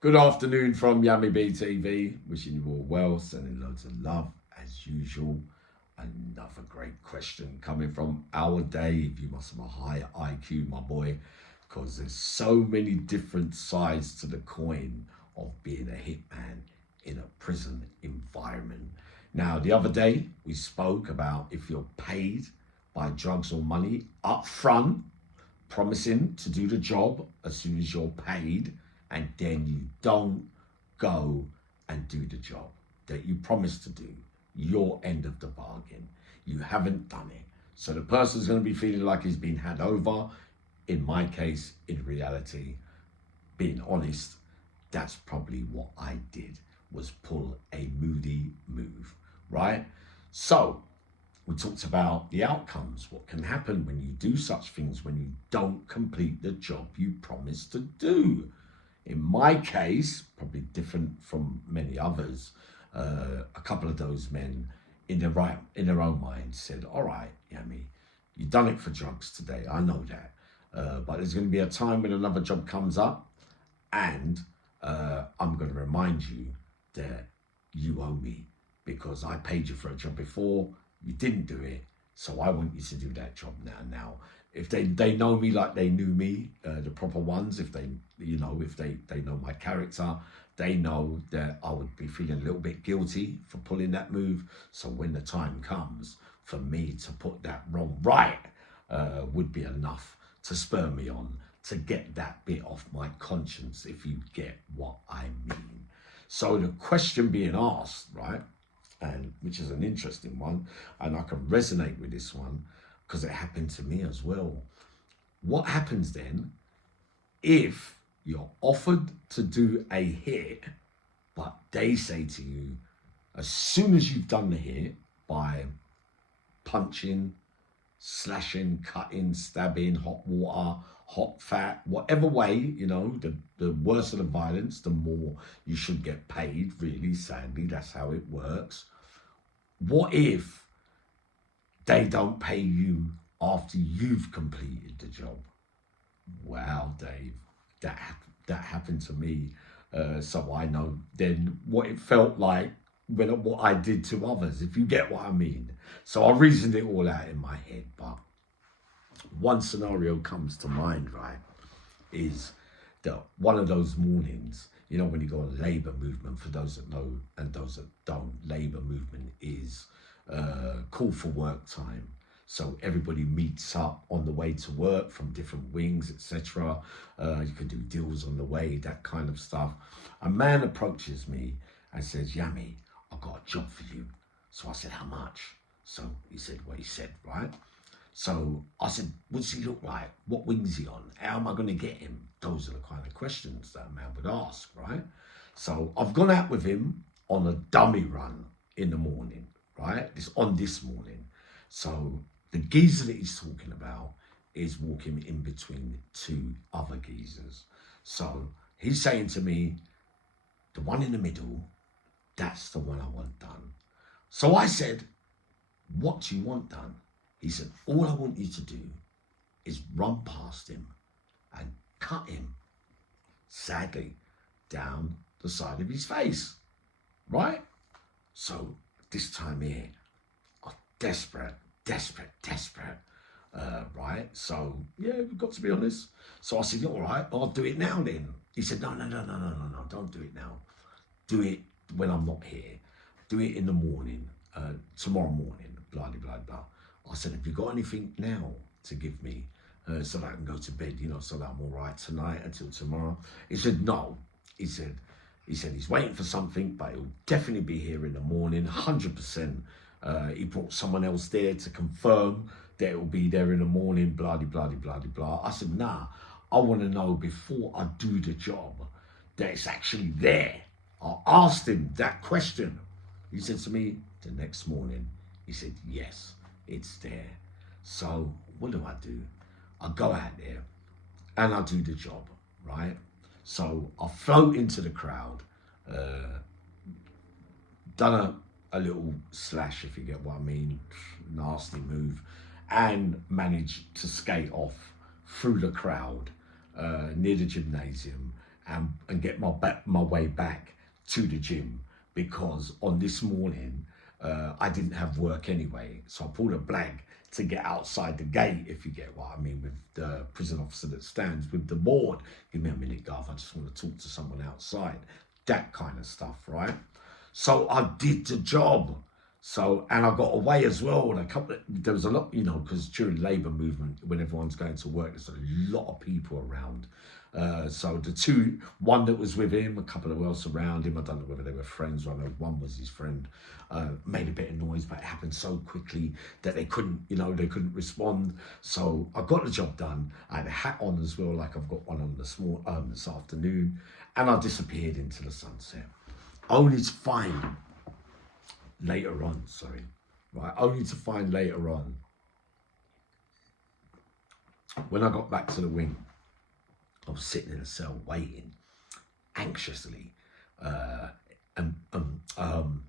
Good afternoon from Yummy BTV. Wishing you all well, sending loads of love as usual. Another great question coming from our Dave. You must have a high IQ, my boy, because there's so many different sides to the coin of being a hitman in a prison environment. Now, the other day we spoke about if you're paid by drugs or money up front, promising to do the job as soon as you're paid, and then you don't go and do the job that you promised to do, your end of the bargain. You haven't done it. So the person's going to be feeling like he's been had over. In my case, in reality, being honest, that's probably what I did, was pull a moody move, right? So we talked about the outcomes, what can happen when you do such things, when you don't complete the job you promised to do. In my case, probably different from many others, a couple of those men in their own mind said, all right, Yami, you've done it for drugs today, I know that. But there's going to be a time when another job comes up, and I'm going to remind you that you owe me because I paid you for a job before, you didn't do it, so I want you to do that job now. Now, if they know me like they knew me, the proper ones, if they know my character, they know that I would be feeling a little bit guilty for pulling that move. So when the time comes for me to put that wrong right, would be enough to spur me on to get that bit off my conscience, if you get what I mean. So the question being asked, right, and which is an interesting one, and I can resonate with this one because it happened to me as well. What happens then if you're offered to do a hit, but they say to you, as soon as you've done the hit by punching, slashing, cutting, stabbing, hot water, hot fat, whatever way, the worse of the violence, the more you should get paid, really, sadly, that's how it works. What if they don't pay you after you've completed the job? Wow, Dave, that happened to me. So I know then what it felt like when what I did to others, if you get what I mean. So I reasoned it all out in my head, but one scenario comes to mind, right, is that one of those mornings, when you go on labour movement, for those that know and those that don't, labour movement is call for work time. So everybody meets up on the way to work from different wings, etc. You can do deals on the way, that kind of stuff. A man approaches me and says, Yami, I've got a job for you. So I said, how much? So he said what he said, right? So I said, what does he look like? What wing's he on? How am I going to get him? Those are the kind of questions that a man would ask, right? So I've gone out with him on a dummy run in the morning, right? This morning. So the geezer that he's talking about is walking in between two other geezers. So he's saying to me, the one in the middle, that's the one I want done. So I said, what do you want done? He said, all I want you to do is run past him and cut him, sadly, down the side of his face, right? So this time here, I'm desperate, right? So yeah, we've got to be honest. So I said, all right, I'll do it now then. He said, no, don't do it now. Do it when I'm not here. Do it in the morning, tomorrow morning, blah, blah, blah. I said, have you got anything now to give me so that I can go to bed, so that I'm all right tonight until tomorrow? He said, no. He said he's waiting for something, but he'll definitely be here in the morning, 100%. He brought someone else there to confirm that it will be there in the morning, blah, blah, blah, blah, blah. I said, nah, I want to know before I do the job that it's actually there. I asked him that question. He said to me the next morning, he said, yes, it's there. So what do? I go out there and I do the job, right? So I float into the crowd, done a little slash, if you get what I mean, nasty move, and managed to skate off through the crowd near the gymnasium and get my way back to the gym, because on this morning I didn't have work anyway, so I pulled a blag to get outside the gate, if you get what I mean, with the prison officer that stands with the board. Give me a minute, Garth, I just want to talk to someone outside. That kind of stuff, right? So I did the job. So, and I got away as well. And there was a lot, because during Labour movement, when everyone's going to work, there's a lot of people around. So one that was with him, a couple of else around him, I don't know whether they were friends or I know one was his friend, made a bit of noise, but it happened so quickly that they couldn't respond. So I got the job done. I had a hat on as well, like I've got one on this afternoon, and I disappeared into the sunset. Only to find later on, when I got back to the wing, I was sitting in a cell waiting anxiously,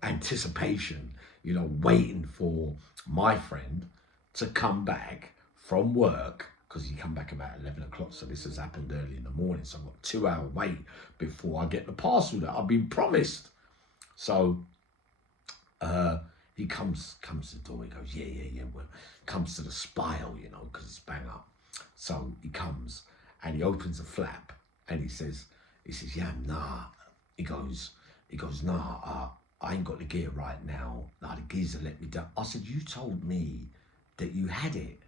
anticipation, waiting for my friend to come back from work, because he come back about 11 o'clock, so this has happened early in the morning, so I've got a 2-hour wait before I get the parcel that I've been promised. So he comes to the door, he goes, yeah, well, comes to the spile, because it's bang up. So he comes and he opens a flap and he says, yeah, nah. He goes, nah, I ain't got the gear right now. Nah, the geezer let me down. I said, you told me that you had it.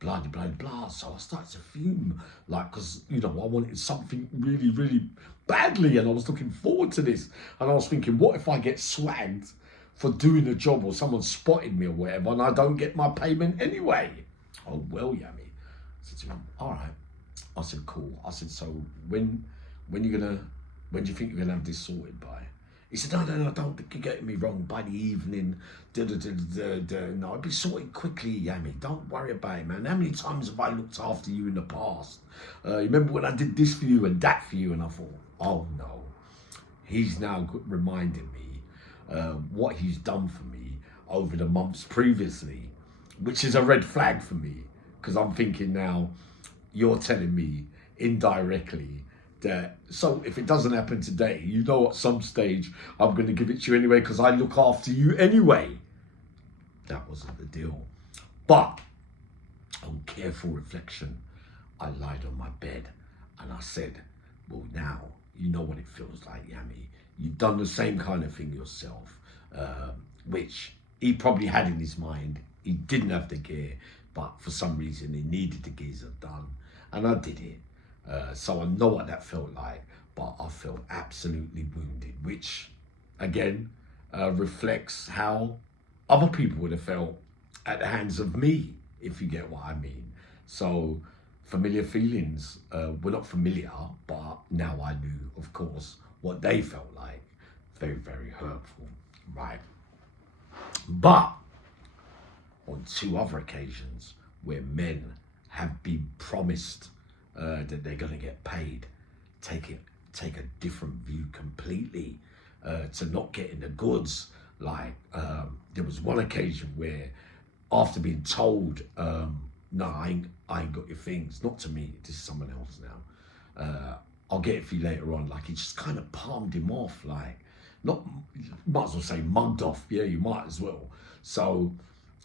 Blah, blah, blah. So I started to fume, because, I wanted something really, really badly, and I was looking forward to this. And I was thinking, what if I get swagged for doing a job, or someone spotted me or whatever, and I don't get my payment anyway? Oh, well, Yami. I said to him, all right. I said, cool. I said, so when do you think you're gonna have this sorted by? He said, no, don't think you're getting me wrong. By the evening, no, it'll be sorted quickly, Yami. Don't worry about it, man. How many times have I looked after you in the past? You remember when I did this for you and that for you? And I thought, oh no, he's now reminding me what he's done for me over the months previously, which is a red flag for me, because I'm thinking now, you're telling me indirectly that, so if it doesn't happen today, at some stage I'm going to give it to you anyway, because I look after you anyway. That wasn't the deal. But on careful reflection, I lied on my bed and I said, well, now you know what it feels like, Yami. You've done the same kind of thing yourself, which he probably had in his mind. He didn't have the gear, but for some reason he needed the geezer done, and I did it. So I know what that felt like, but I felt absolutely wounded, which again reflects how other people would have felt at the hands of me, if you get what I mean. So familiar feelings were not familiar, but now I knew, of course, what they felt like. Very, very hurtful, right? But on 2 other occasions where men have been promised that they're going to get paid, take a different view completely, to not getting the goods. Like there was one occasion where, after being told, no, I ain't got your things, not to me, this is someone else now, I'll get it for you later on, like, he just kind of palmed him off, like, not, might as well say mugged off, yeah, you might as well. So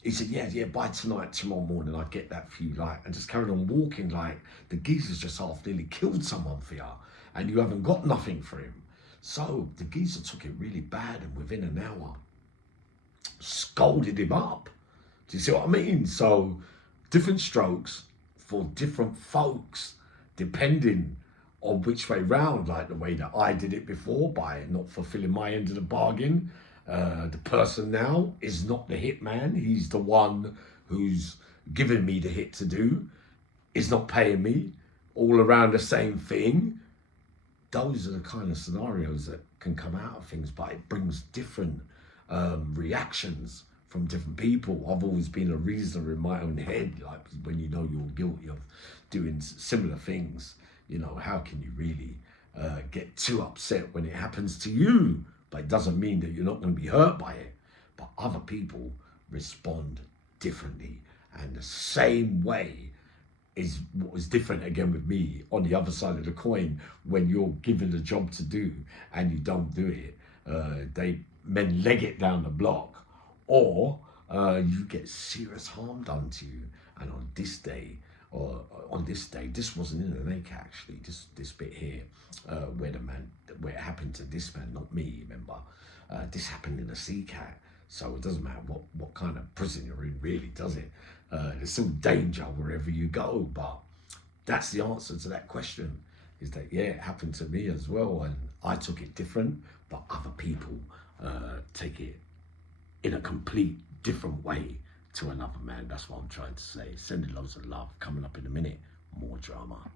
he said, yeah, by tonight, tomorrow morning, I'll get that for you, like, and just carried on walking, like, the geezer's just half nearly killed someone for you, and you haven't got nothing for him. So the geezer took it really bad, and within an hour, scolded him up. Do you see what I mean? So different strokes for different folks, depending on which way round, like the way that I did it before, by not fulfilling my end of the bargain. The person now is not the hit man. He's the one who's giving me the hit to do. Is not paying me. All around the same thing. Those are the kind of scenarios that can come out of things, but it brings different reactions from different people. I've always been a reasoner in my own head, like when you know you're guilty of doing similar things, how can you really get too upset when it happens to you? But it doesn't mean that you're not going to be hurt by it. But other people respond differently, and the same way is what was different again with me on the other side of the coin. When you're given a job to do and you don't do it, men leg it down the block, or you get serious harm done to you. And on this day, this wasn't in the lake actually. This bit here, where it happened to this man, not me. Remember, this happened in a sea cat. So it doesn't matter what kind of prison you're in, really, does it? There's still danger wherever you go. But that's the answer to that question. Is that, yeah, it happened to me as well, and I took it different, but other people take it in a complete different way to another man. That's what I'm trying to say. Sending loads of love. Coming up in a minute, more drama.